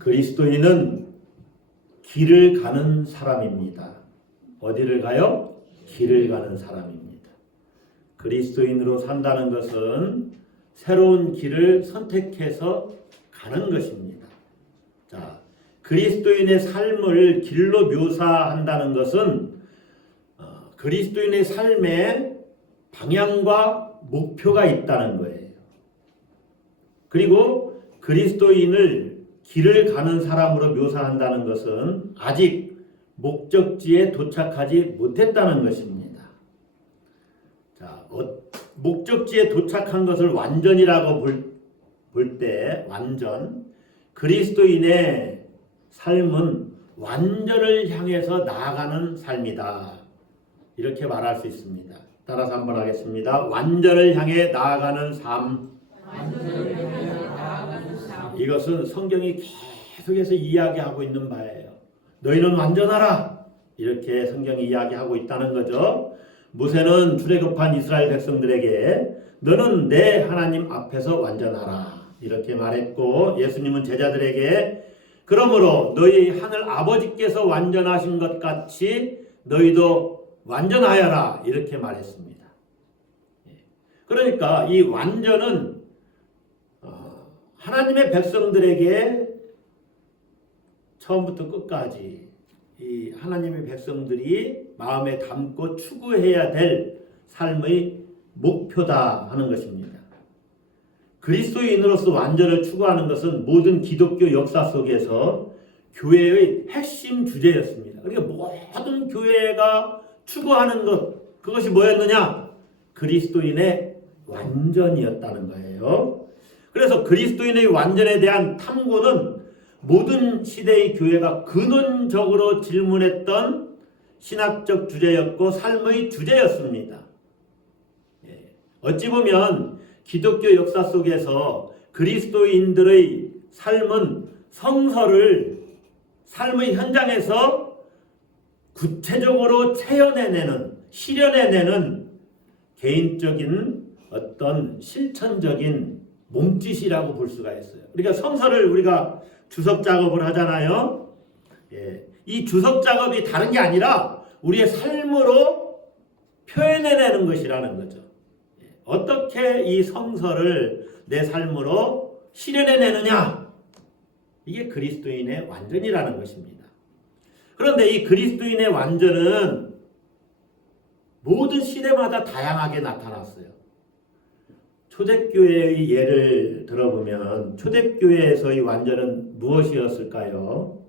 그리스도인은 길을 가는 사람입니다. 어디를 가요? 길을 가는 사람입니다. 그리스도인으로 산다는 것은 새로운 길을 선택해서 가는 것입니다. 자, 그리스도인의 삶을 길로 묘사한다는 것은 그리스도인의 삶에 방향과 목표가 있다는 거예요. 그리고 그리스도인을 길을 가는 사람으로 묘사한다는 것은 아직 목적지에 도착하지 못했다는 것입니다. 자, 목적지에 도착한 것을 완전이라고 볼 때 완전, 그리스도인의 삶은 완전을 향해서 나아가는 삶이다. 이렇게 말할 수 있습니다. 따라서 한번 하겠습니다. 완전을 향해 나아가는 삶. 이것은 성경이 계속해서 이야기하고 있는 바예요. 너희는 완전하라. 이렇게 성경이 이야기하고 있다는 거죠. 모세는 출애굽한 이스라엘 백성들에게 너는 내 하나님 앞에서 완전하라. 이렇게 말했고, 예수님은 제자들에게 그러므로 너희 하늘 아버지께서 완전하신 것 같이 너희도 완전하여라. 이렇게 말했습니다. 그러니까 이 완전은 하나님의 백성들에게 처음부터 끝까지 이 하나님의 백성들이 마음에 담고 추구해야 될 삶의 목표다 하는 것입니다. 그리스도인으로서 완전을 추구하는 것은 모든 기독교 역사 속에서 교회의 핵심 주제였습니다. 그러니까 모든 교회가 추구하는 것, 그것이 뭐였느냐? 그리스도인의 완전이었다는 거예요. 그래서 그리스도인의 완전에 대한 탐구는 모든 시대의 교회가 근원적으로 질문했던 신학적 주제였고 삶의 주제였습니다. 어찌 보면 기독교 역사 속에서 그리스도인들의 삶은 성서를 삶의 현장에서 구체적으로 체현해내는, 실현해내는 개인적인 어떤 실천적인 몸짓이라고 볼 수가 있어요. 그러니까 성서를 우리가 주석 작업을 하잖아요. 이 주석 작업이 다른 게 아니라 우리의 삶으로 표현해내는 것이라는 거죠. 어떻게 이 성서를 내 삶으로 실현해내느냐? 이게 그리스도인의 완전이라는 것입니다. 그런데 이 그리스도인의 완전은 모든 시대마다 다양하게 나타났어요. 초대교회의 예를 들어보면 초대교회에서의 완전은 무엇이었을까요?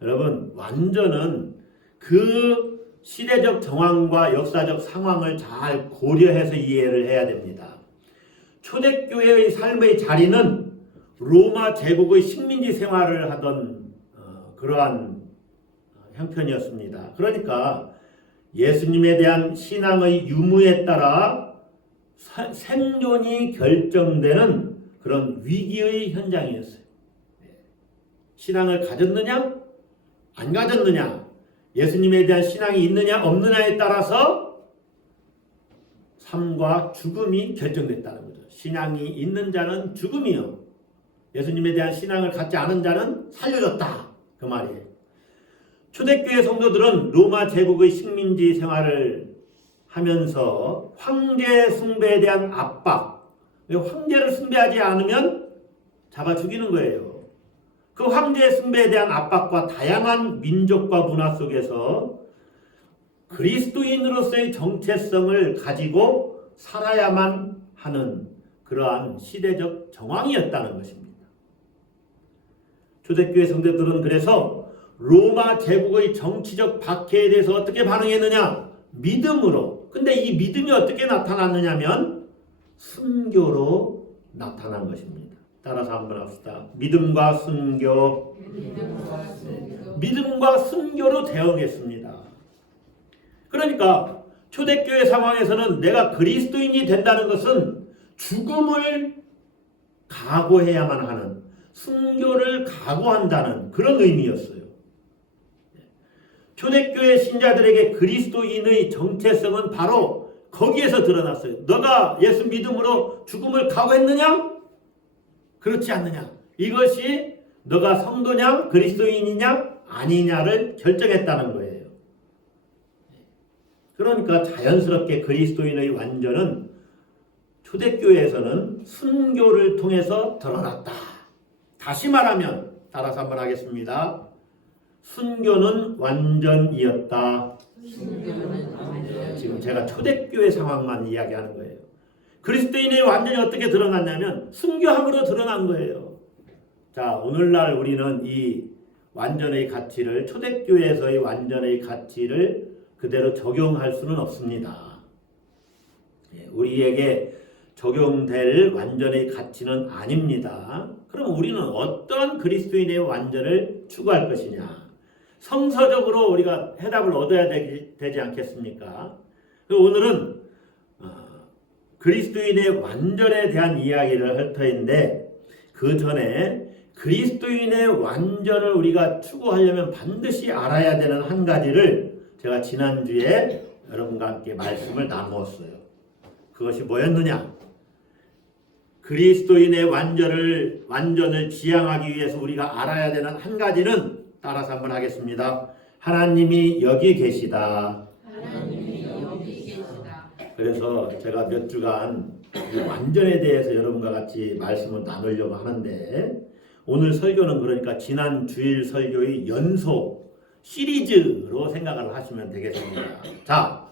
여러분, 완전은 그 시대적 정황과 역사적 상황을 잘 고려해서 이해를 해야 됩니다. 초대교회의 삶의 자리는 로마 제국의 식민지 생활을 하던 그러한 형편이었습니다. 그러니까 예수님에 대한 신앙의 유무에 따라 생존이 결정되는 그런 위기의 현장이었어요. 신앙을 가졌느냐? 안 가졌느냐? 예수님에 대한 신앙이 있느냐 없느냐에 따라서 삶과 죽음이 결정됐다는 거죠. 신앙이 있는 자는 죽음이요, 예수님에 대한 신앙을 갖지 않은 자는 살려졌다, 그 말이에요. 초대교회 성도들은 로마 제국의 식민지 생활을 하면서 황제 숭배에 대한 압박, 황제를 숭배하지 않으면 잡아 죽이는 거예요. 그 황제 숭배에 대한 압박과 다양한 민족과 문화 속에서 그리스도인으로서의 정체성을 가지고 살아야만 하는 그러한 시대적 정황이었다는 것입니다. 초대교회 성도들은 그래서 로마 제국의 정치적 박해에 대해서 어떻게 반응했느냐? 믿음으로. 근데 이 믿음이 어떻게 나타났느냐면 순교로 나타난 것입니다. 따라서 한번 합시다. 믿음과 순교. 믿음과 순교로 대응했습니다. 그러니까 초대교회 상황에서는 내가 그리스도인이 된다는 것은 죽음을 각오해야만 하는, 순교를 각오한다는 그런 의미였어요. 초대교회 신자들에게 그리스도인의 정체성은 바로 거기에서 드러났어요. 너가 예수 믿음으로 죽음을 각오했느냐? 그렇지 않느냐? 이것이 너가 성도냐 그리스도인이냐 아니냐를 결정했다는 거예요. 그러니까 자연스럽게 그리스도인의 완전은 초대교회에서는 순교를 통해서 드러났다. 다시 말하면 따라서 한번 하겠습니다. 순교는 완전이었다. 지금 제가 초대교회 상황만 이야기하는 거예요. 그리스도인의 완전이 어떻게 드러났냐면 순교함으로 드러난 거예요. 자, 오늘날 우리는 이 완전의 가치를 초대교회에서의 완전의 가치를 그대로 적용할 수는 없습니다. 우리에게 적용될 완전의 가치는 아닙니다. 그럼 우리는 어떤 그리스도인의 완전을 추구할 것이냐? 성서적으로 우리가 해답을 얻어야 되지 않겠습니까? 오늘은 그리스도인의 완전에 대한 이야기를 할 터인데 그 전에 그리스도인의 완전을 우리가 추구하려면 반드시 알아야 되는 한 가지를 제가 지난주에 여러분과 함께 말씀을 나누었어요. 그것이 뭐였느냐? 그리스도인의 완전을 지향하기 위해서 우리가 알아야 되는 한 가지는 따라서 한번 하겠습니다. 하나님이 여기 계시다. 하나님이 여기 계시다. 그래서 제가 몇 주간 이 완전에 대해서 여러분과 같이 말씀을 나누려고 하는데 오늘 설교는 그러니까 지난 주일 설교의 연속 시리즈로 생각을 하시면 되겠습니다. 자,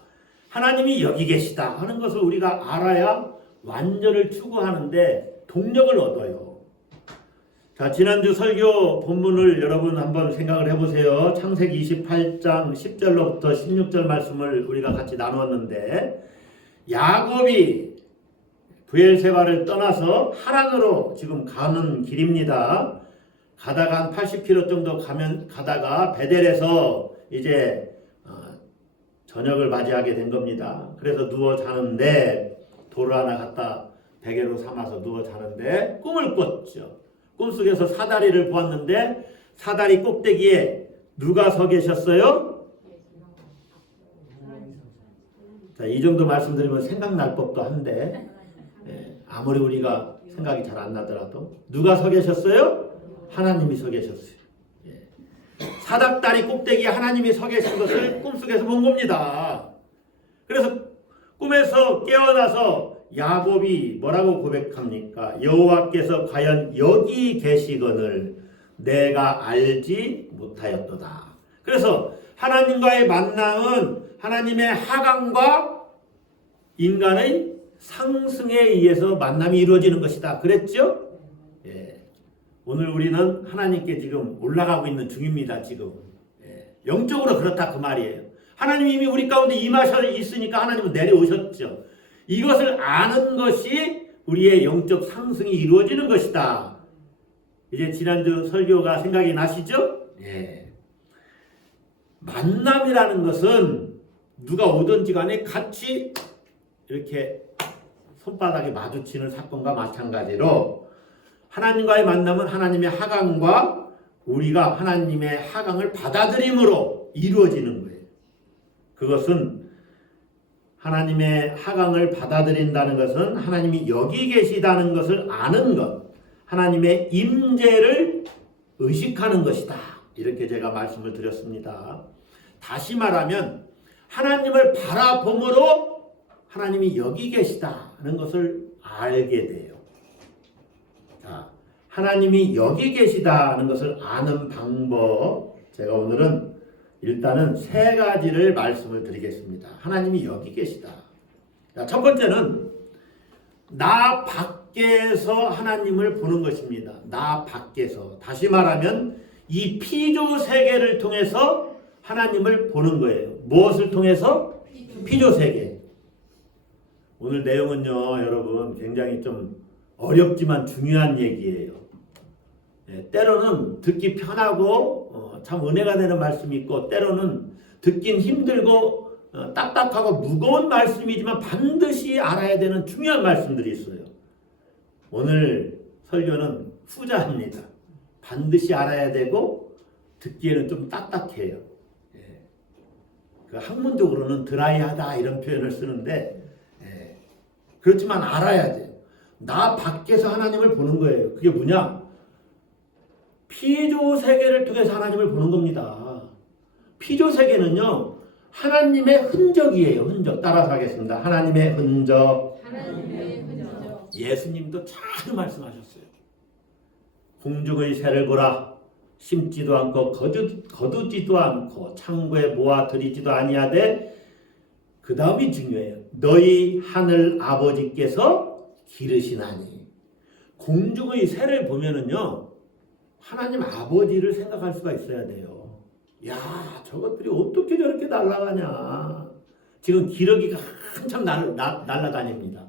하나님이 여기 계시다 하는 것을 우리가 알아야 완전을 추구하는데 동력을 얻어요. 자, 지난주 설교 본문을 여러분 한번 생각을 해보세요. 창세기 28장 10절로부터 16절 말씀을 우리가 같이 나누었는데 야곱이 브엘세바를 떠나서 하란으로 지금 가는 길입니다. 가다가 한 80km 정도 가다가 베델에서 이제 저녁을 맞이하게 된 겁니다. 그래서 누워 자는데 돌을 하나 갖다 베개로 삼아서 누워 자는데 꿈을 꿨죠. 꿈속에서 사다리를 보았는데 사다리 꼭대기에 누가 서 계셨어요? 자, 이 정도 말씀드리면 생각날 법도 한데 아무리 우리가 생각이 잘 안 나더라도 누가 서 계셨어요? 하나님이 서 계셨어요. 사닥다리 꼭대기에 하나님이 서 계신 것을 꿈속에서 본 겁니다. 그래서 꿈에서 깨어나서 야곱이 뭐라고 고백합니까? 여호와께서 과연 여기 계시거늘 내가 알지 못하였도다. 그래서 하나님과의 만남은 하나님의 하강과 인간의 상승에 의해서 만남이 이루어지는 것이다. 그랬죠? 예. 오늘 우리는 하나님께 지금 올라가고 있는 중입니다. 지금. 예. 영적으로 그렇다 그 말이에요. 하나님이 이미 우리 가운데 임하셔 있으니까 하나님은 내려오셨죠. 이것을 아는 것이 우리의 영적 상승이 이루어지는 것이다. 이제 지난주 설교가 생각이 나시죠? 예. 만남이라는 것은 누가 오든지 간에 같이 이렇게 손바닥에 마주치는 사건과 마찬가지로 하나님과의 만남은 하나님의 하강과 우리가 하나님의 하강을 받아들임으로 이루어지는 거예요. 그것은 하나님의 하강을 받아들인다는 것은 하나님이 여기 계시다는 것을 아는 것, 하나님의 임재를 의식하는 것이다. 이렇게 제가 말씀을 드렸습니다. 다시 말하면 하나님을 바라봄으로 하나님이 여기 계시다는 것을 알게 돼요. 자, 하나님이 여기 계시다는 것을 아는 방법, 제가 오늘은 일단은 세 가지를 말씀을 드리겠습니다. 하나님이 여기 계시다. 자, 첫 번째는 나 밖에서 하나님을 보는 것입니다. 나 밖에서. 다시 말하면 이 피조 세계를 통해서 하나님을 보는 거예요. 무엇을 통해서? 피조 세계. 오늘 내용은요, 여러분 굉장히 좀 어렵지만 중요한 얘기예요. 때로는 듣기 편하고 참 은혜가 되는 말씀이 있고 때로는 듣긴 힘들고 딱딱하고 무거운 말씀이지만 반드시 알아야 되는 중요한 말씀들이 있어요. 오늘 설교는 후자입니다. 반드시 알아야 되고 듣기에는 좀 딱딱해요. 그 학문적으로는 드라이하다 이런 표현을 쓰는데 그렇지만 알아야 돼요. 나 밖에서 하나님을 보는 거예요. 그게 뭐냐? 피조 세계를 통해서 하나님을 보는 겁니다. 피조 세계는요, 하나님의 흔적이에요. 흔적. 따라서 하겠습니다. 하나님의 흔적. 하나님의 흔적. 예수님도 잘 말씀하셨어요. 공중의 새를 보라. 심지도 않고 거두지도 않고 창고에 모아 들이지도 아니하되, 그 다음이 중요해요. 너희 하늘 아버지께서 기르시나니. 공중의 새를 보면은요, 하나님 아버지를 생각할 수가 있어야 돼요. 야, 저것들이 어떻게 저렇게 날아가냐. 지금 기러기가 한참 날아다닙니다.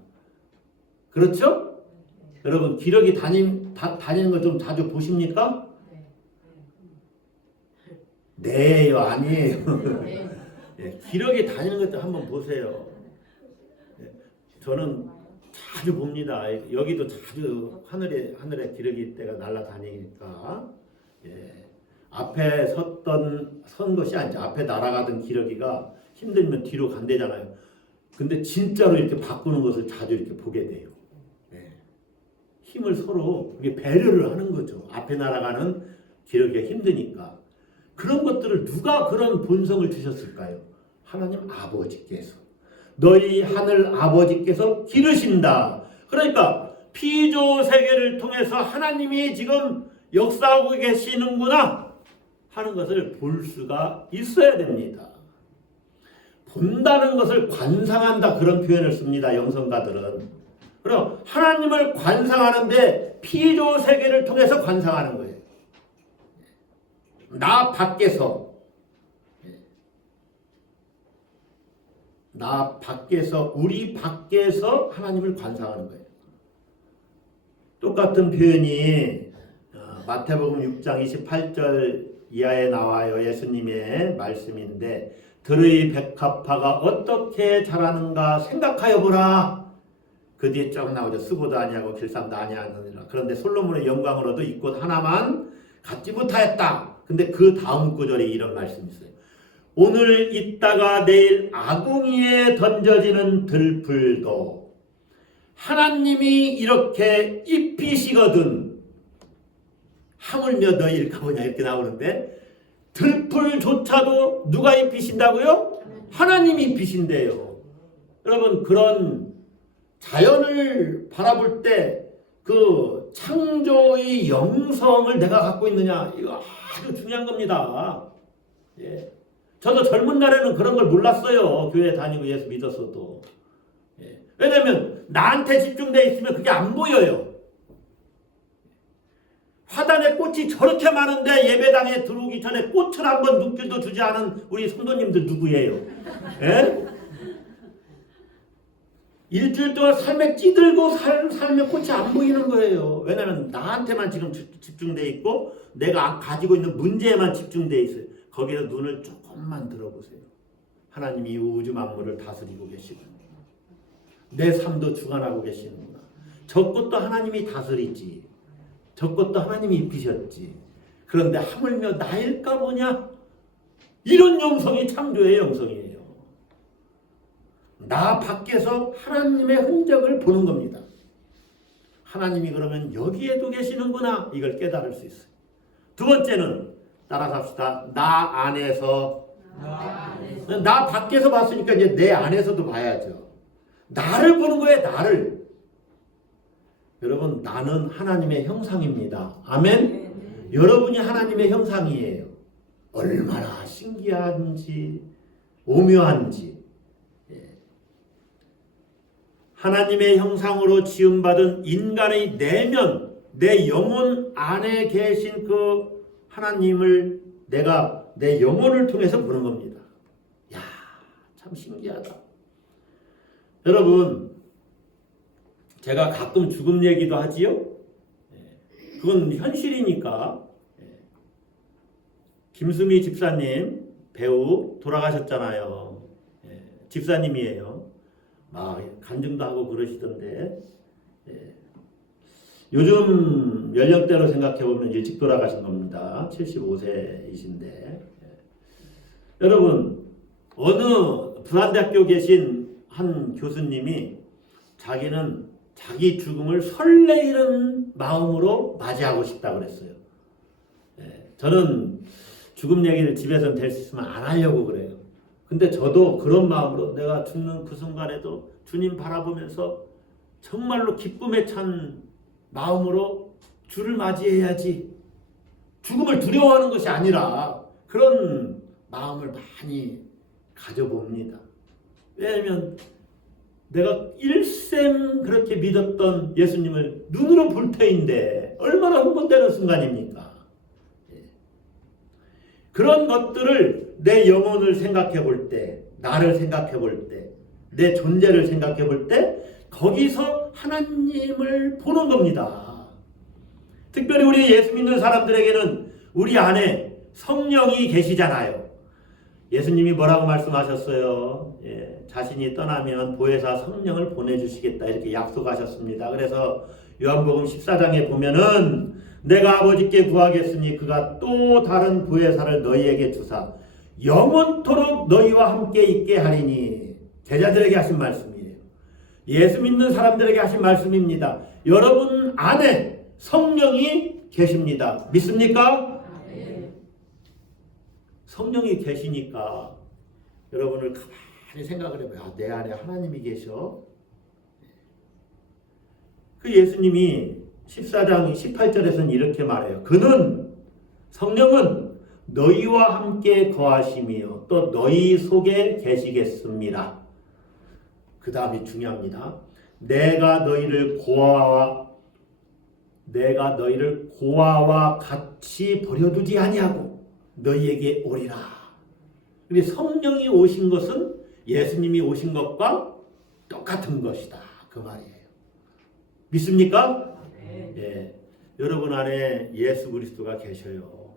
그렇죠? 여러분, 기러기 다니는 거 좀 자주 보십니까? 네요, 아니에요. 예, 기러기 다니는 것도 한번 보세요. 예, 저는 자주 봅니다. 여기도 자주 하늘에 기러기 떼가 날아다니니까. 예, 앞에 선 것이 아니죠. 앞에 날아가던 기러기가 힘들면 뒤로 간대잖아요. 근데 진짜로 이렇게 바꾸는 것을 자주 이렇게 보게 돼요. 예, 힘을 서로 이게 배려를 하는 거죠. 앞에 날아가는 기러기가 힘드니까. 그런 것들을 누가 그런 본성을 주셨을까요? 하나님 아버지께서. 너희 하늘 아버지께서 기르신다. 그러니까 피조 세계를 통해서 하나님이 지금 역사하고 계시는구나 하는 것을 볼 수가 있어야 됩니다. 본다는 것을 관상한다, 그런 표현을 씁니다. 영성가들은. 그럼 하나님을 관상하는데 피조 세계를 통해서 관상하는 거예요. 나 밖에서 우리 밖에서 하나님을 관상하는 거예요. 똑같은 표현이 마태복음 6장 28절 이하에 나와요. 예수님의 말씀인데, 들의 백합화가 어떻게 자라는가 생각하여 보라. 그 뒤에 쭉 나오죠. 수고도 아니하고 길쌈도 아니하느니라. 그런데 솔로몬의 영광으로도 이 꽃 하나만 갖지 못하였다. 근데 그 다음 구절에 이런 말씀이 있어요. 오늘 있다가 내일 아궁이에 던져지는 들풀도 하나님이 이렇게 입히시거든 하물며 너희일까 보냐, 이렇게 나오는데, 들풀조차도 누가 입히신다고요? 하나님이 입히신대요. 여러분, 그런 자연을 바라볼 때 그 창조의 영성을 내가 갖고 있느냐, 이거 아주 중요한 겁니다. 예. 저도 젊은 날에는 그런 걸 몰랐어요. 교회 다니고 예수 믿었어도. 예. 왜냐하면 나한테 집중되어 있으면 그게 안 보여요. 화단에 꽃이 저렇게 많은데 예배당에 들어오기 전에 꽃을 한번 눈길도 주지 않은 우리 성도님들 누구예요? 예? 일주일 동안 삶에 찌들고 살면 꽃이 안 보이는 거예요. 왜냐하면 나한테만 지금 집중되어 있고 내가 가지고 있는 문제에만 집중되어 있어요. 거기서 눈을 조금만 들어보세요. 하나님이 우주 만물을 다스리고 계시구나. 내 삶도 주관하고 계시는구나. 저 꽃도 하나님이 다스리지. 저 꽃도 하나님이 입히셨지. 그런데 하물며 나일까 보냐? 이런 영성이 창조의 영성이에요. 나 밖에서 하나님의 흔적을 보는 겁니다. 하나님이 그러면 여기에도 계시는구나, 이걸 깨달을 수 있어요. 두 번째는 따라서 합시다. 나 안에서. 나 밖에서 봤으니까 이제 내 안에서도 봐야죠. 나를 보는 거예요. 나를. 여러분, 나는 하나님의 형상입니다. 아멘. 여러분이 하나님의 형상이에요. 얼마나 신기한지 오묘한지. 하나님의 형상으로 지음받은 인간의 내면, 내 영혼 안에 계신 그 하나님을 내가 내 영혼을 통해서 보는 겁니다. 야, 참 신기하다. 여러분, 제가 가끔 죽음 얘기도 하지요. 그건 현실이니까. 김수미 집사님, 배우 돌아가셨잖아요. 집사님이에요. 막 간증도 하고 그러시던데, 요즘 연령대로 생각해보면 일찍 돌아가신 겁니다. 75세이신데. 여러분, 어느 부산대학교 계신 한 교수님이 자기는 자기 죽음을 설레이는 마음으로 맞이하고 싶다고 그랬어요. 저는 죽음 얘기를 집에서는 될 수 있으면 안 하려고 그래요. 근데 저도 그런 마음으로 내가 죽는 그 순간에도 주님 바라보면서 정말로 기쁨에 찬 마음으로 주를 맞이해야지, 죽음을 두려워하는 것이 아니라 그런 마음을 많이 가져봅니다. 왜냐하면 내가 일생 그렇게 믿었던 예수님을 눈으로 볼 때인데 얼마나 흥분되는 순간입니까? 그런 것들을 내 영혼을 생각해 볼 때, 나를 생각해 볼 때, 내 존재를 생각해 볼 때 거기서 하나님을 보는 겁니다. 특별히 우리 예수 믿는 사람들에게는 우리 안에 성령이 계시잖아요. 예수님이 뭐라고 말씀하셨어요? 자신이 떠나면 보혜사 성령을 보내주시겠다 이렇게 약속하셨습니다. 그래서 요한복음 14장에 보면은 내가 아버지께 구하겠으니 그가 또 다른 보혜사를 너희에게 주사 영원토록 너희와 함께 있게 하리니, 제자들에게 하신 말씀이에요. 예수 믿는 사람들에게 하신 말씀입니다. 여러분 안에 성령이 계십니다. 믿습니까? 성령이 계시니까 여러분을 가만히 생각을 해봐요. 내 안에 하나님이 계셔. 그 예수님이 14장 18절에서는 이렇게 말해요. 그는, 성령은 너희와 함께 거하시며 또 너희 속에 계시겠습니다. 그 다음이 중요합니다. 내가 너희를 고아와 같이 버려두지 아니하고 너희에게 오리라. 근데 성령이 오신 것은 예수님이 오신 것과 똑같은 것이다, 그 말이에요. 믿습니까? 예, 여러분 안에 예수 그리스도가 계셔요.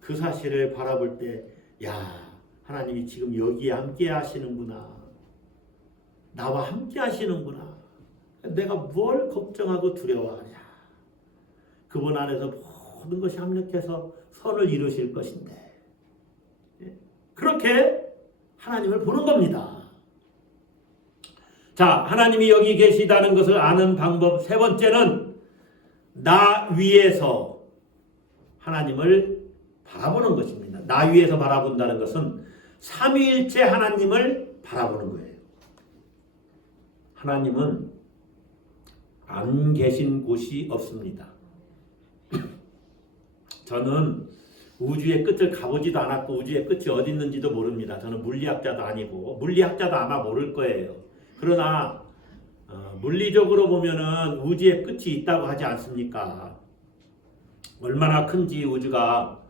그 사실을 바라볼 때, 야, 하나님이 지금 여기에 함께 하시는구나. 나와 함께 하시는구나. 내가 뭘 걱정하고 두려워하냐. 그분 안에서 모든 것이 합력해서 선을 이루실 것인데. 그렇게 하나님을 보는 겁니다. 자, 하나님이 여기 계시다는 것을 아는 방법 세 번째는 나 위에서 하나님을 바라보는 것입니다. 나 위에서 바라본다는 것은 삼위일체 하나님을 바라보는 거예요. 하나님은 안 계신 곳이 없습니다. 저는 우주의 끝을 가보지도 않았고 우주의 끝이 어디 있는지도 모릅니다. 저는 물리학자도 아니고 물리학자도 아마 모를 거예요. 그러나 물리적으로 보면은 우주의 끝이 있다고 하지 않습니까? 얼마나 큰지 우주가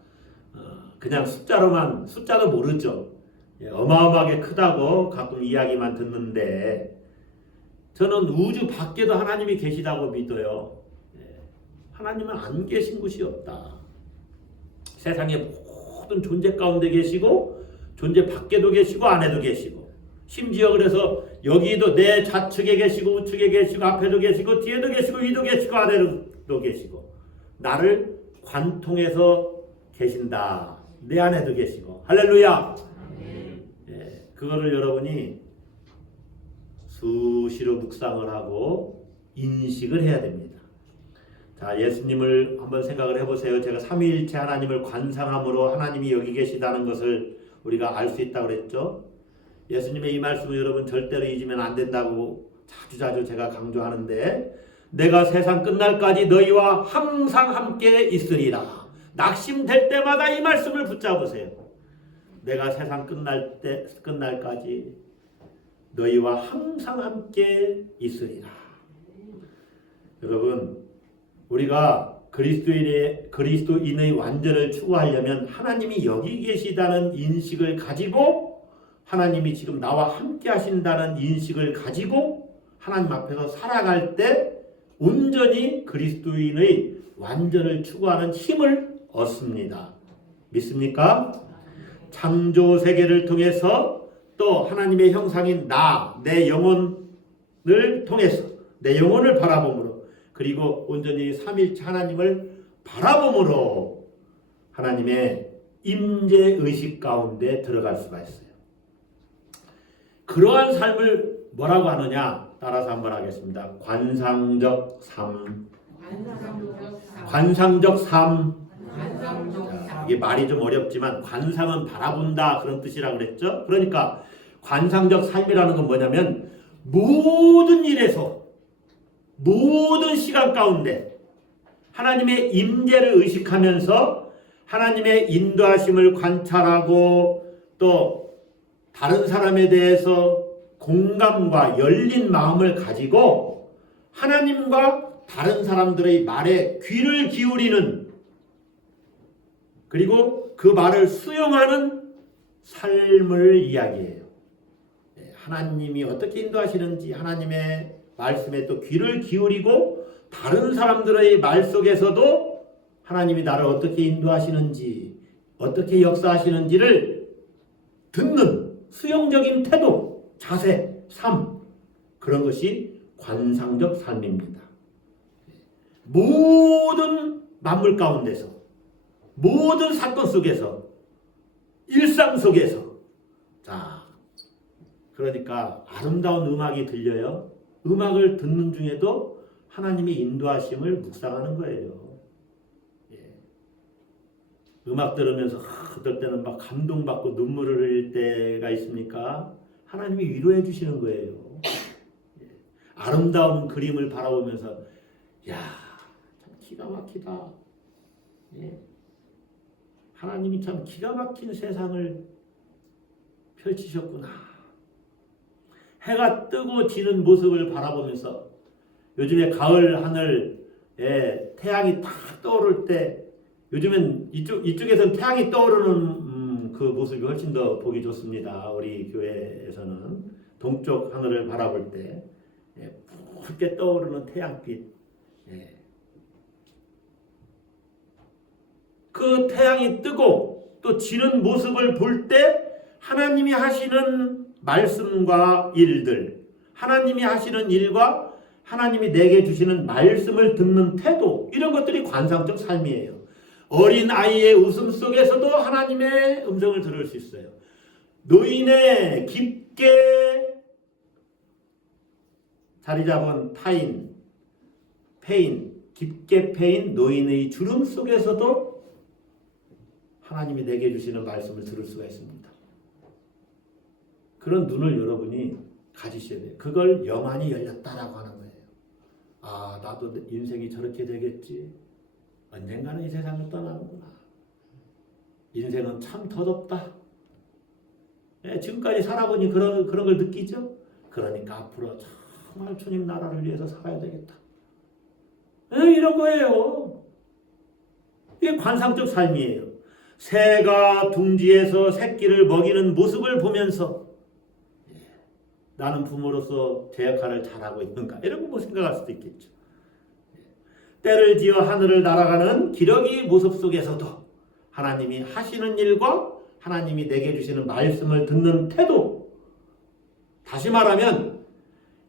그냥 숫자도 모르죠. 어마어마하게 크다고 가끔 이야기만 듣는데 저는 우주 밖에도 하나님이 계시다고 믿어요. 하나님은 안 계신 곳이 없다. 세상의 모든 존재 가운데 계시고 존재 밖에도 계시고 안에도 계시고, 심지어 그래서 여기도 내 좌측에 계시고 우측에 계시고 앞에도 계시고 뒤에도 계시고 위도 계시고 아래도 계시고 나를 관통해서 계신다. 내 안에도 계시고. 할렐루야. 그거를 여러분이 수시로 묵상을 하고 인식을 해야 됩니다. 자, 예수님을 한번 생각을 해보세요. 제가 삼위일체 하나님을 관상함으로 하나님이 여기 계시다는 것을 우리가 알 수 있다고 그랬죠. 예수님의 이 말씀을 여러분 절대로 잊으면 안 된다고 자주자주 제가 강조하는데, 내가 세상 끝날까지 너희와 항상 함께 있으리라. 낙심될 때마다 이 말씀을 붙잡으세요. 내가 세상 끝날까지 너희와 항상 함께 있으리라. 여러분, 우리가 그리스도인의 완전을 추구하려면 하나님이 여기 계시다는 인식을 가지고, 하나님이 지금 나와 함께 하신다는 인식을 가지고 하나님 앞에서 살아갈 때 온전히 그리스도인의 완전을 추구하는 힘을 얻습니다. 믿습니까? 창조 세계를 통해서 또 하나님의 형상인 내 영혼을 통해서 내 영혼을 바라봄으로, 그리고 온전히 삼위일체 하나님을 바라봄으로 하나님의 임재의식 가운데 들어갈 수가 있어요. 그러한 삶을 뭐라고 하느냐? 따라서 한번 하겠습니다. 관상적 삶. 관상적 삶. 관상적 자, 삶. 이게 말이 좀 어렵지만 관상은 바라본다 그런 뜻이라고 그랬죠. 그러니까 관상적 삶이라는 건 뭐냐면 모든 일에서 모든 시간 가운데 하나님의 임재를 의식하면서 하나님의 인도하심을 관찰하고 또 다른 사람에 대해서 공감과 열린 마음을 가지고 하나님과 다른 사람들의 말에 귀를 기울이는, 그리고 그 말을 수용하는 삶을 이야기해요. 하나님이 어떻게 인도하시는지 하나님의 말씀에 또 귀를 기울이고 다른 사람들의 말 속에서도 하나님이 나를 어떻게 인도하시는지 어떻게 역사하시는지를 듣는 수용적인 태도, 자세, 삶, 그런 것이 관상적 삶입니다. 모든 만물 가운데서 모든 사건 속에서 일상 속에서 자, 그러니까 아름다운 음악이 들려요. 음악을 듣는 중에도 하나님의 인도하심을 묵상하는 거예요. 음악 들으면서 어떨 때는 막 감동받고 눈물을 흘릴 때가 있습니까? 하나님이 위로해 주시는 거예요. 아름다운 그림을 바라보면서 야, 참 기가 막히다. 하나님이 참 기가 막힌 세상을 펼치셨구나. 해가 뜨고 지는 모습을 바라보면서 요즘에 가을 하늘에 태양이 탁 떠오를 때 요즘엔 이쪽에서는 태양이 떠오르는 그 모습이 훨씬 더 보기 좋습니다. 우리 교회에서는 동쪽 하늘을 바라볼 때 붉게 떠오르는 태양빛, 그 태양이 뜨고 또 지는 모습을 볼 때 하나님이 하시는 말씀과 일들, 하나님이 하시는 일과 하나님이 내게 주시는 말씀을 듣는 태도, 이런 것들이 관상적 삶이에요. 어린 아이의 웃음 속에서도 하나님의 음성을 들을 수 있어요. 노인의 깊게 자리 잡은 패인, 깊게 패인 노인의 주름 속에서도 하나님이 내게 주시는 말씀을 들을 수가 있습니다. 그런 눈을 여러분이 가지셔야 돼요. 그걸 영안이 열렸다라고 하는 거예요. 아, 나도 인생이 저렇게 되겠지. 언젠가는 이 세상을 떠나는구나. 인생은 참 더덥다. 지금까지 살아보니 그런 걸 느끼죠? 그러니까 앞으로 정말 주님 나라를 위해서 살아야 되겠다. 이런 거예요. 이게 관상적 삶이에요. 새가 둥지에서 새끼를 먹이는 모습을 보면서 나는 부모로서 제 역할을 잘하고 있는가, 이런 거 생각할 수도 있겠죠. 때를 지어 하늘을 날아가는 기러기 모습 속에서도 하나님이 하시는 일과 하나님이 내게 주시는 말씀을 듣는 태도, 다시 말하면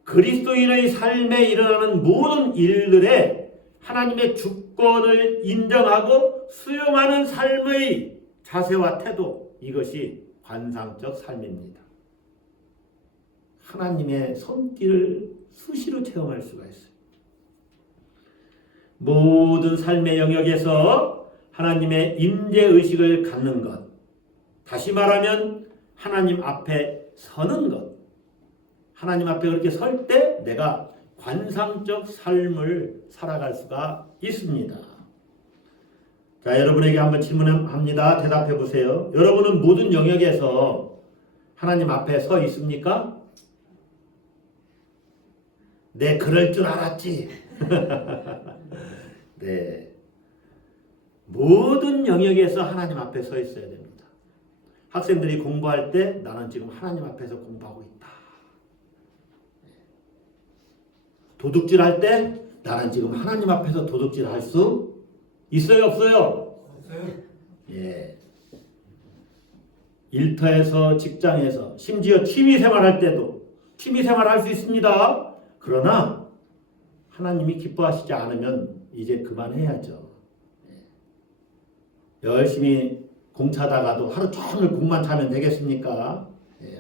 그리스도인의 삶에 일어나는 모든 일들에 하나님의 주권을 인정하고 수용하는 삶의 자세와 태도, 이것이 관상적 삶입니다. 하나님의 손길을 수시로 체험할 수가 있어요. 모든 삶의 영역에서 하나님의 임재의식을 갖는 것, 다시 말하면 하나님 앞에 서는 것, 하나님 앞에 그렇게 설 때 내가 관상적 삶을 살아갈 수가 있습니다. 자, 여러분에게 한번 질문합니다. 대답해 보세요. 여러분은 모든 영역에서 하나님 앞에 서 있습니까? 네, 그럴 줄 알았지. 네, 모든 영역에서 하나님 앞에 서 있어야 됩니다. 학생들이 공부할 때 나는 지금 하나님 앞에서 공부하고 있다. 도둑질할 때 나는 지금 하나님 앞에서 도둑질할 수 있어요, 없어요? 없어요. 예. 일터에서, 직장에서, 심지어 취미생활할 때도 취미생활할 수 있습니다. 그러나 하나님이 기뻐하시지 않으면 이제 그만해야죠. 열심히 공차다가도 하루 종일 공만 차면 되겠습니까?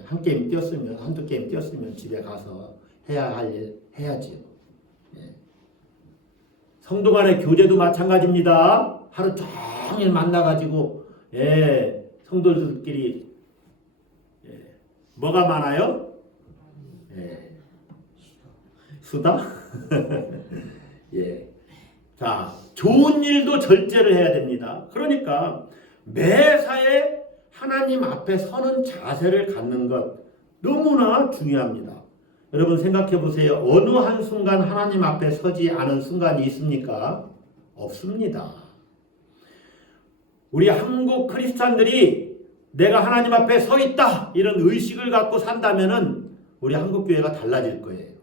한 게임 뛰었으면, 한두 게임 뛰었으면 집에 가서 해야 할 일 해야지요. 성도 간의 교제도 마찬가지입니다. 하루 종일 만나가지고 성도들끼리 뭐가 많아요? 수다? 자, 좋은 일도 절제를 해야 됩니다. 그러니까 매사에 하나님 앞에 서는 자세를 갖는 것 너무나 중요합니다. 여러분 생각해 보세요. 어느 한순간 하나님 앞에 서지 않은 순간이 있습니까? 없습니다. 우리 한국 크리스찬들이 내가 하나님 앞에 서 있다 이런 의식을 갖고 산다면은 우리 한국 교회가 달라질 거예요.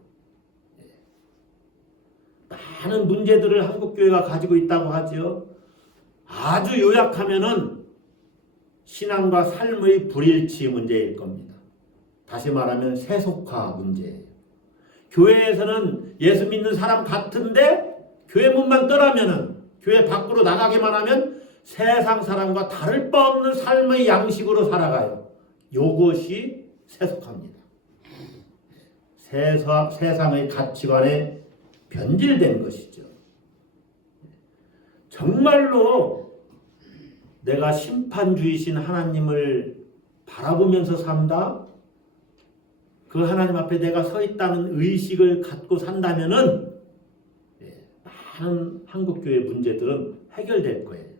많은 문제들을 한국 교회가 가지고 있다고 하죠. 아주 요약하면은 신앙과 삶의 불일치 문제일 겁니다. 다시 말하면 세속화 문제예요. 교회에서는 예수 믿는 사람 같은데 교회 문만 떠나면은 교회 밖으로 나가기만 하면 세상 사람과 다를 바 없는 삶의 양식으로 살아가요. 이것이 세속화입니다. 세상의 가치관에 변질된 것이죠. 정말로 내가 심판주이신 하나님을 바라보면서 산다? 그 하나님 앞에 내가 서 있다는 의식을 갖고 산다면은 많은 한국교회 문제들은 해결될 거예요.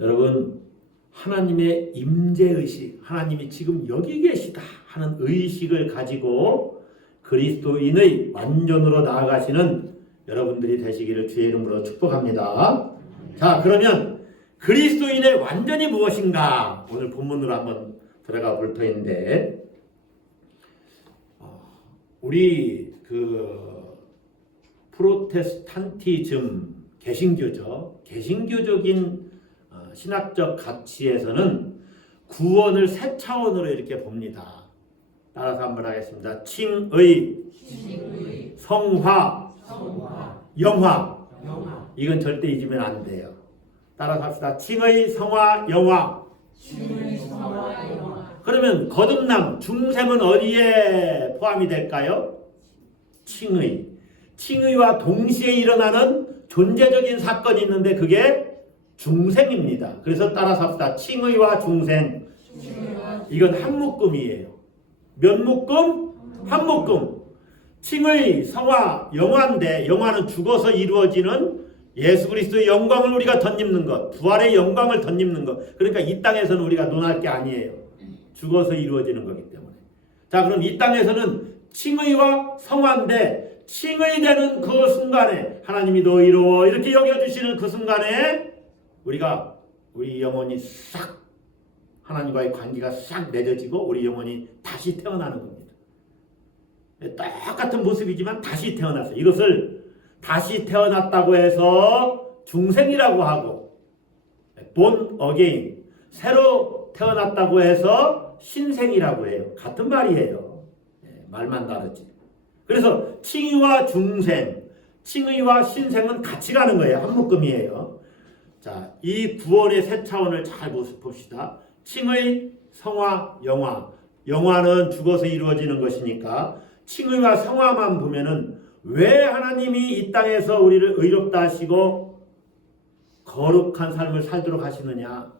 여러분, 하나님의 임재의식, 하나님이 지금 여기 계시다 하는 의식을 가지고 그리스도인의 완전으로 나아가시는 여러분들이 되시기를 주의 이름으로 축복합니다. 자, 그러면 그리스도인의 완전이 무엇인가? 오늘 본문으로 한번 들어가 볼 터인데, 우리 프로테스탄티즘 개신교죠. 개신교적인 신학적 가치에서는 구원을 세 차원으로 이렇게 봅니다. 따라서 한번 하겠습니다. 칭의, 성화, 영화. 이건 절대 잊으면 안 돼요. 따라서 합시다. 칭의, 성화, 영화. 그러면 거듭남, 중생은 어디에 포함이 될까요? 칭의. 칭의와 동시에 일어나는 존재적인 사건이 있는데 그게 중생입니다. 그래서 따라서 합시다. 칭의와 중생. 이건 한 묶음이에요. 몇 묶음? 한 묶음. 칭의, 성화, 영화인데 영화는 죽어서 이루어지는 예수 그리스도의 영광을 우리가 덧입는 것, 부활의 영광을 덧입는 것. 그러니까 이 땅에서는 우리가 논할 게 아니에요. 죽어서 이루어지는 거기 때문에. 자, 그럼 이 땅에서는 칭의와 성화인데 칭의되는 그 순간에 하나님이 너 이루어 이렇게 여겨주시는 그 순간에 우리 영혼이 싹 하나님과의 관계가 싹 맺어지고 우리 영혼이 다시 태어나는 겁니다. 똑같은 모습이지만 다시 태어났어요. 이것을 다시 태어났다고 해서 중생이라고 하고 born again 새로 태어났다고 해서 신생이라고 해요. 같은 말이에요. 말만 다르지. 그래서 칭의와 중생, 칭의와 신생은 같이 가는 거예요. 한 묶음이에요. 자, 이 구원의 세 차원을 잘 봅시다. 칭의, 성화, 영화. 영화는 죽어서 이루어지는 것이니까 칭의와 성화만 보면은 왜 하나님이 이 땅에서 우리를 의롭다 하시고 거룩한 삶을 살도록 하시느냐?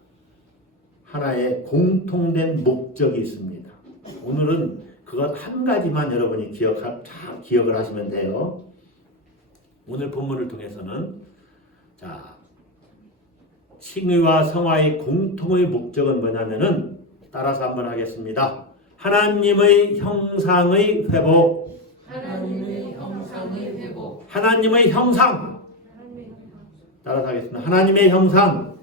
하나의 공통된 목적이 있습니다. 오늘은 그것 한 가지만 여러분이 잘 기억을 하시면 돼요. 오늘 본문을 통해서는 자, 칭의와 성화의 공통의 목적은 뭐냐면은 따라서 한번 하겠습니다. 하나님의 형상의 회복. 하나님의 형상. 따라서 하겠습니다. 하나님의 형상.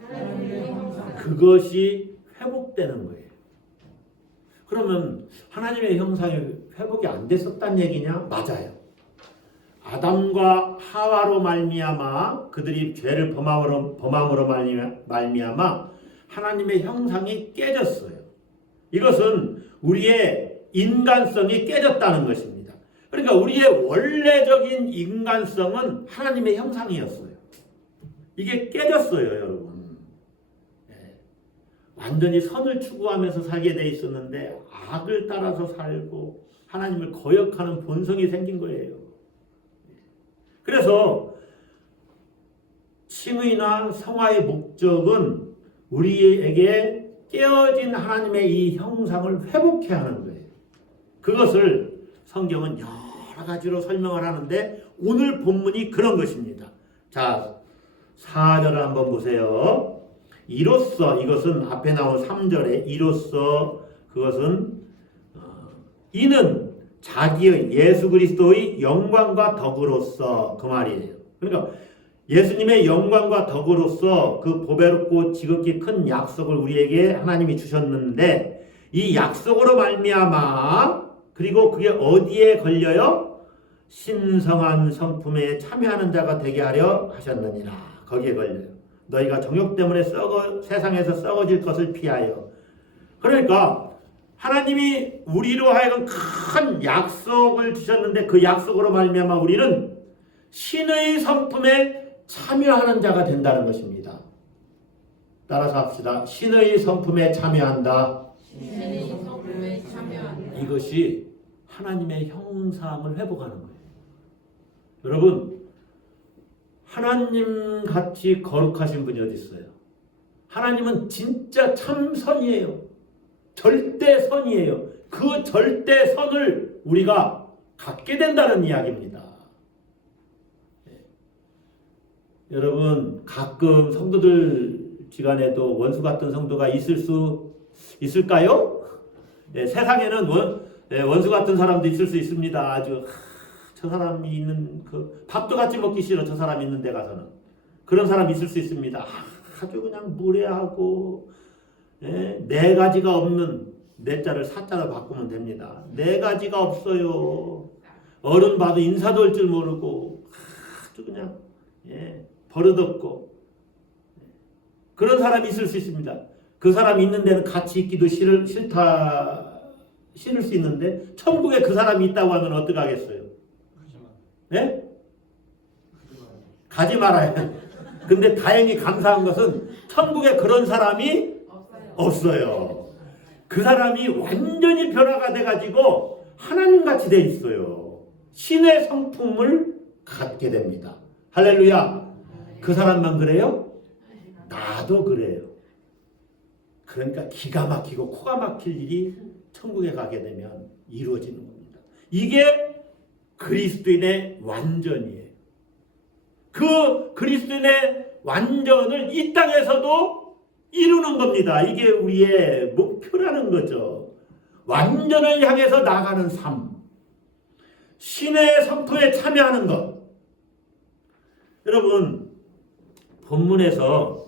그것이 회복되는 거예요. 그러면 하나님의 형상이 회복이 안 됐었단 얘기냐? 맞아요. 아담과 하와로 말미암아 그들이 죄를 범함으로 말미암아 하나님의 형상이 깨졌어요. 이것은 우리의 인간성이 깨졌다는 것입니다. 그러니까 우리의 원래적인 인간성은 하나님의 형상이었어요. 이게 깨졌어요, 여러분. 완전히 선을 추구하면서 살게 돼 있었는데 악을 따라서 살고 하나님을 거역하는 본성이 생긴 거예요. 그래서 칭의나 성화의 목적은 우리에게 깨어진 하나님의 이 형상을 회복해 하는 거예요. 그것을 성경은 여러 가지로 설명을 하는데 오늘 본문이 그런 것입니다. 자, 4절을 한번 보세요. 이로써, 이것은 앞에 나온 3절에 이로써, 그것은 이는 자기의 예수 그리스도의 영광과 덕으로서, 그 말이에요. 그러니까 예수님의 영광과 덕으로서 그 보배롭고 지극히 큰 약속을 우리에게 하나님이 주셨는데, 이 약속으로 말미암아, 그리고 그게 어디에 걸려요? 신성한 성품에 참여하는 자가 되게 하려 하셨느니라. 거기에 걸려요. 너희가 정욕 때문에 세상에서 썩어질 것을 피하여. 그러니까 하나님이 우리로 하여금 큰 약속을 주셨는데, 그 약속으로 말미암아 우리는 신의 성품에 참여하는 자가 된다는 것입니다. 따라서 합시다. 신의 성품에 참여한다. 신의 성품에 참여한다. 이것이 하나님의 형상을 회복하는 거예요. 여러분, 하나님 같이 거룩하신 분이 어디 있어요? 하나님은 진짜 참선이에요. 절대 선이에요. 그 절대 선을 우리가 갖게 된다는 이야기입니다. 여러분, 가끔 성도들 지간에도 원수 같은 성도가 있을 수 있을까요? 세상에는 원수 같은 사람도 있을 수 있습니다. 아주 저 사람이 있는 그 밥도 같이 먹기 싫어. 저 사람 있는 데 가서는 그런 사람 있을 수 있습니다. 아주 그냥 무례하고 네 가지가 없는 네 자를 사자로 바꾸면 됩니다. 네 가지가 없어요. 어른 봐도 인사도 할 줄 모르고 아주 그냥 버릇없고 그런 사람이 있을 수 있습니다. 그 사람이 있는 데는 같이 있기도 싫을 수 있는데 천국에 그 사람이 있다고 하면 어떻게 하겠어요? 네? 가지 말아요. 근데 다행히 감사한 것은 천국에 그런 사람이 없어요. 그 사람이 완전히 변화가 돼가지고 하나님같이 돼 있어요. 신의 성품을 갖게 됩니다. 할렐루야. 그 사람만 그래요? 나도 그래요. 그러니까 기가 막히고 코가 막힐 일이 천국에 가게 되면 이루어지는 겁니다. 이게 그리스도인의 완전이에요. 그 그리스도인의 완전을 이 땅에서도 이루는 겁니다. 이게 우리의 목표라는 거죠. 완전을 향해서 나가는 삶. 신의 성품에 참여하는 것. 여러분, 본문에서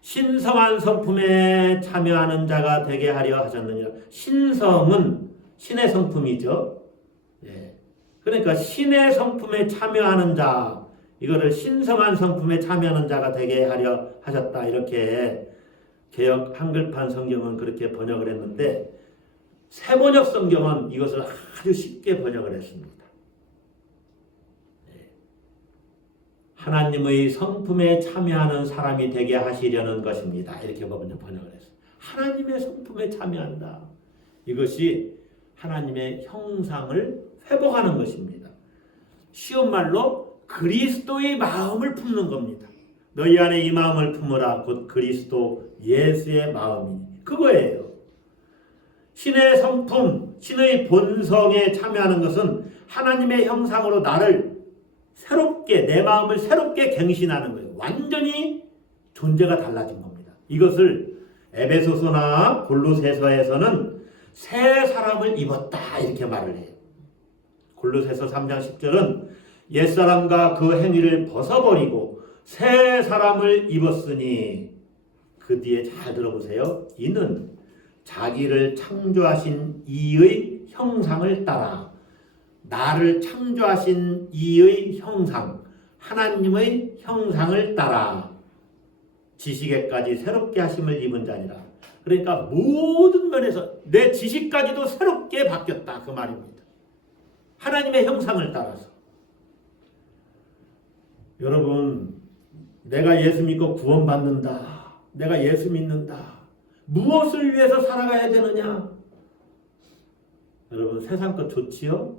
신성한 성품에 참여하는 자가 되게 하려 하셨느니라. 신성은 신의 성품이죠. 그러니까 신의 성품에 참여하는 자, 이거를 신성한 성품에 참여하는 자가 되게 하려 하셨다. 이렇게 개역 한글판 성경은 그렇게 번역을 했는데 새번역 성경은 이것을 아주 쉽게 번역을 했습니다. 하나님의 성품에 참여하는 사람이 되게 하시려는 것입니다. 이렇게 번역을 했어요. 하나님의 성품에 참여한다. 이것이 하나님의 형상을 회복하는 것입니다. 쉬운 말로 그리스도의 마음을 품는 겁니다. 너희 안에 이 마음을 품으라. 곧 그리스도 예수의 마음이니. 그거예요. 신의 성품, 신의 본성에 참여하는 것은 하나님의 형상으로 나를 새롭게, 내 마음을 새롭게 갱신하는 거예요. 완전히 존재가 달라진 겁니다. 이것을 에베소서나 골로새서에서는 새 사람을 입었다 이렇게 말을 해요. 골로새서 3장 10절은 옛사람과 그 행위를 벗어버리고 새 사람을 입었으니, 그 뒤에 잘 들어보세요. 이는 자기를 창조하신 이의 형상을 따라, 나를 창조하신 이의 형상, 하나님의 형상을 따라 지식에까지 새롭게 하심을 입은 자니라. 그러니까 모든 면에서 내 지식까지도 새롭게 바뀌었다 그 말입니다. 하나님의 형상을 따라서. 여러분, 내가 예수 믿고 구원받는다, 내가 예수 믿는다, 무엇을 위해서 살아가야 되느냐? 여러분, 세상 것 좋지요?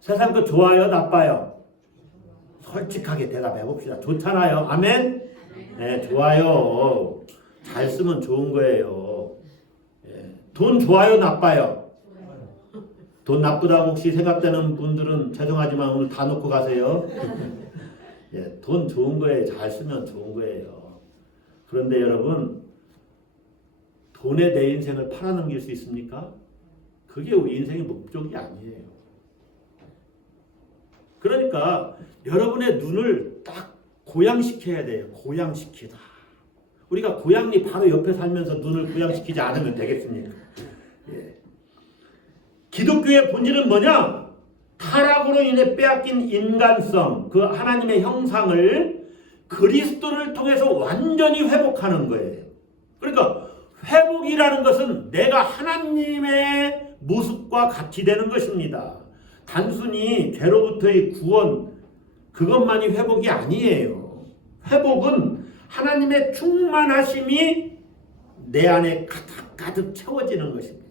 세상 것 좋아요? 나빠요? 솔직하게 대답해 봅시다. 좋잖아요. 아멘? 네, 좋아요. 잘 쓰면 좋은 거예요. 예. 돈 좋아요, 나빠요? 돈 나쁘다고 혹시 생각되는 분들은 죄송하지만 오늘 다 놓고 가세요. 예, 돈 좋은 거예요. 잘 쓰면 좋은 거예요. 그런데 여러분, 돈에 내 인생을 팔아넘길 수 있습니까? 그게 우리 인생의 목적이 아니에요. 그러니까 여러분의 눈을 딱 고양시켜야 돼요. 고양시키다. 우리가 고양이 바로 옆에 살면서 눈을 고양시키지 않으면 되겠습니까? 예. 기독교의 본질은 뭐냐? 타락으로 인해 빼앗긴 인간성, 그 하나님의 형상을 그리스도를 통해서 완전히 회복하는 거예요. 그러니까 회복이라는 것은 내가 하나님의 모습과 같이 되는 것입니다. 단순히 죄로부터의 구원, 그것만이 회복이 아니에요. 회복은 하나님의 충만하심이 내 안에 가득 채워지는 것입니다.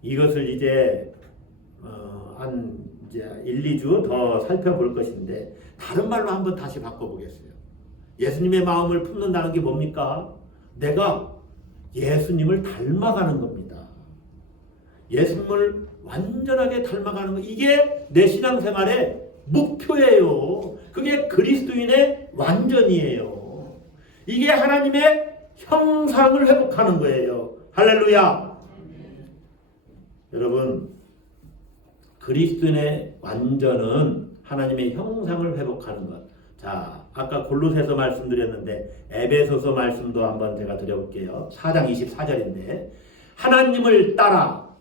이것을 이제 한 이제 1, 2주 더 살펴볼 것인데 다른 말로 한번 다시 바꿔보겠어요. 예수님의 마음을 품는다는 게 뭡니까? 내가 예수님을 닮아가는 겁니다. 예수님을 완전하게 닮아가는 거, 이게 내 신앙생활의 목표예요. 그게 그리스도인의 완전이에요. 이게 하나님의 형상을 회복하는 거예요. 할렐루야. 여러분, 그리스도인의 완전은 하나님의 형상을 회복하는 것. 자, 아까 골로새서 말씀드렸는데 에베소서 말씀도 한번 제가 드려볼게요. 4장 24절인데 하나님을 따라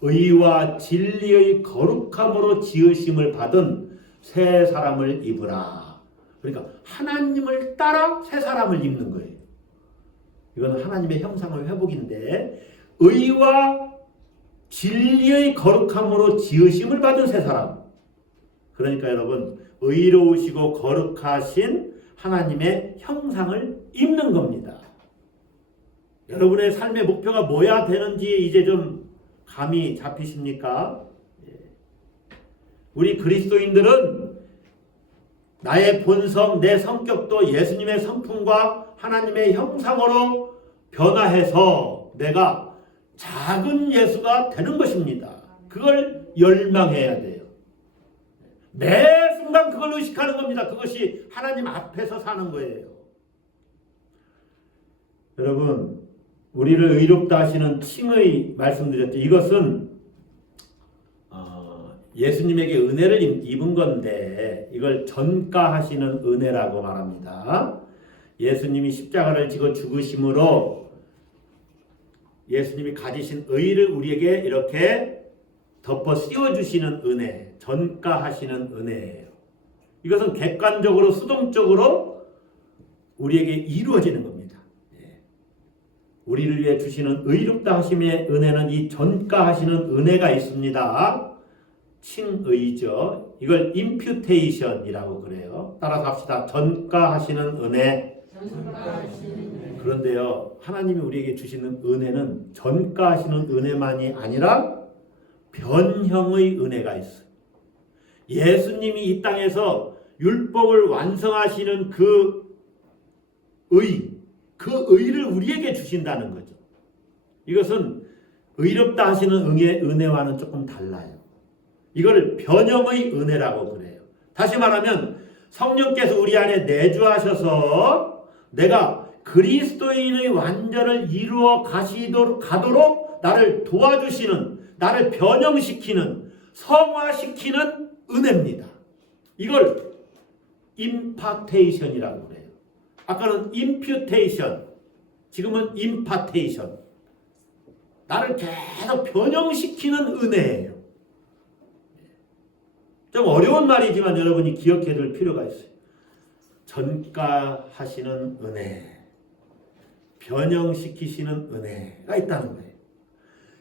의와 진리의 거룩함으로 지으심을 받은 새 사람을 입으라. 그러니까 하나님을 따라 새 사람을 입는 거예요. 이건 하나님의 형상의 회복인데 의와 진리의 거룩함으로 지으심을 받은 새 사람. 그러니까 여러분, 의로우시고 거룩하신 하나님의 형상을 입는 겁니다. 여러분의 삶의 목표가 뭐야 되는지 이제 좀 감이 잡히십니까? 우리 그리스도인들은 나의 본성, 내 성격도 예수님의 성품과 하나님의 형상으로 변화해서 내가 작은 예수가 되는 것입니다. 그걸 열망해야 돼요. 매 순간 그걸 의식하는 겁니다. 그것이 하나님 앞에서 사는 거예요. 여러분, 우리를 의롭다 하시는 칭의 말씀드렸죠. 이것은 예수님에게 은혜를 입은 건데 이걸 전가하시는 은혜라고 말합니다. 예수님이 십자가를 지고 죽으심으로 예수님이 가지신 의를 우리에게 이렇게 덮어 씌워주시는 은혜, 전가하시는 은혜예요. 이것은 객관적으로 수동적으로 우리에게 이루어지는 겁니다. 우리를 위해 주시는 의롭다 하심의 은혜는 이 전가하시는 은혜가 있습니다. 칭의죠. 이걸 임퓨테이션이라고 그래요. 따라서 합시다. 전가하시는 은혜. 그런데요, 하나님이 우리에게 주시는 은혜는 전가하시는 은혜만이 아니라 변형의 은혜가 있어요. 예수님이 이 땅에서 율법을 완성하시는 그 의를 우리에게 주신다는 거죠. 이것은 의롭다 하시는 은혜와는 조금 달라요. 이걸 변형의 은혜라고 그래요. 다시 말하면 성령께서 우리 안에 내주하셔서 내가 그리스도인의 완전을 이루어 가도록 나를 도와주시는, 나를 변형시키는, 성화시키는 은혜입니다. 이걸 임파테이션이라고 그래요. 아까는 임퓨테이션, 지금은 임파테이션. 나를 계속 변형시키는 은혜예요. 좀 어려운 말이지만 여러분이 기억해 둘 필요가 있어요. 전가하시는 은혜, 변형시키시는 은혜가 있다는 거예요.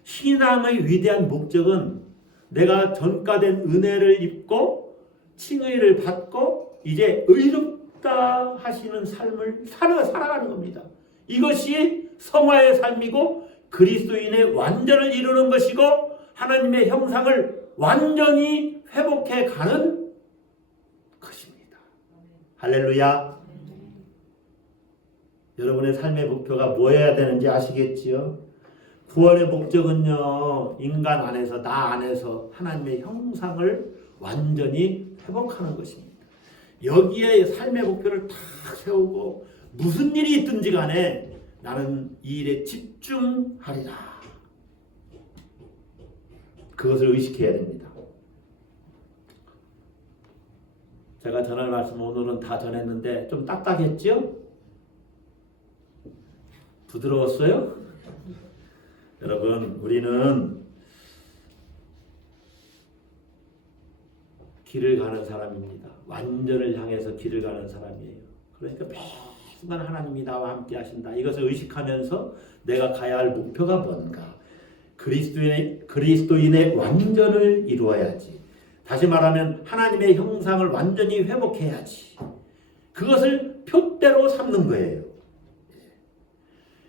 신앙의 위대한 목적은 내가 전가된 은혜를 입고 칭의를 받고 이제 의롭다 하시는 삶을 살아가는 겁니다. 이것이 성화의 삶이고 그리스도인의 완전을 이루는 것이고 하나님의 형상을 완전히 회복해 가는 할렐루야. 여러분의 삶의 목표가 뭐여야 되는지 아시겠지요? 구원의 목적은요, 인간 안에서, 나 안에서 하나님의 형상을 완전히 회복하는 것입니다. 여기에 삶의 목표를 다 세우고 무슨 일이 있든지 간에 나는 이 일에 집중하리라. 그것을 의식해야 됩니다. 제가 전할 말씀 오늘은 다 전했는데 좀 딱딱했죠? 부드러웠어요? 여러분, 우리는 길을 가는 사람입니다. 완전을 향해서 길을 가는 사람이에요. 그러니까 매 순간 하나님이 나와 함께 하신다. 이것을 의식하면서 내가 가야 할 목표가 뭔가. 그리스도인의 완전을 이루어야지. 다시 말하면 하나님의 형상을 완전히 회복해야지. 그것을 표대로 삼는 거예요.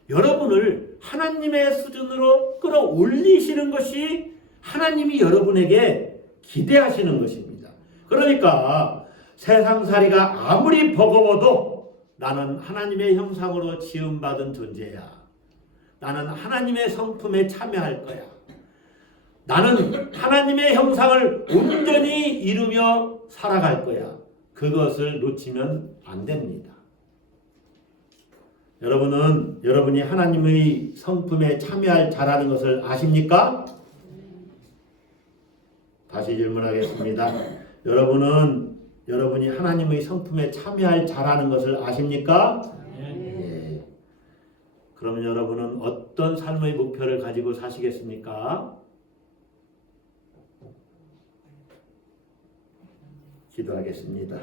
여러분을 하나님의 수준으로 끌어올리시는 것이 하나님이 여러분에게 기대하시는 것입니다. 그러니까 세상살이가 아무리 버거워도 나는 하나님의 형상으로 지음받은 존재야. 나는 하나님의 성품에 참여할 거야. 나는 하나님의 형상을 온전히 이루며 살아갈 거야. 그것을 놓치면 안 됩니다. 여러분은 여러분이 하나님의 성품에 참여할 자라는 것을 아십니까? 다시 질문하겠습니다. 여러분이 하나님의 성품에 참여할 자라는 것을 아십니까? 예. 그러면 여러분은 어떤 삶의 목표를 가지고 사시겠습니까? 기도하겠습니다.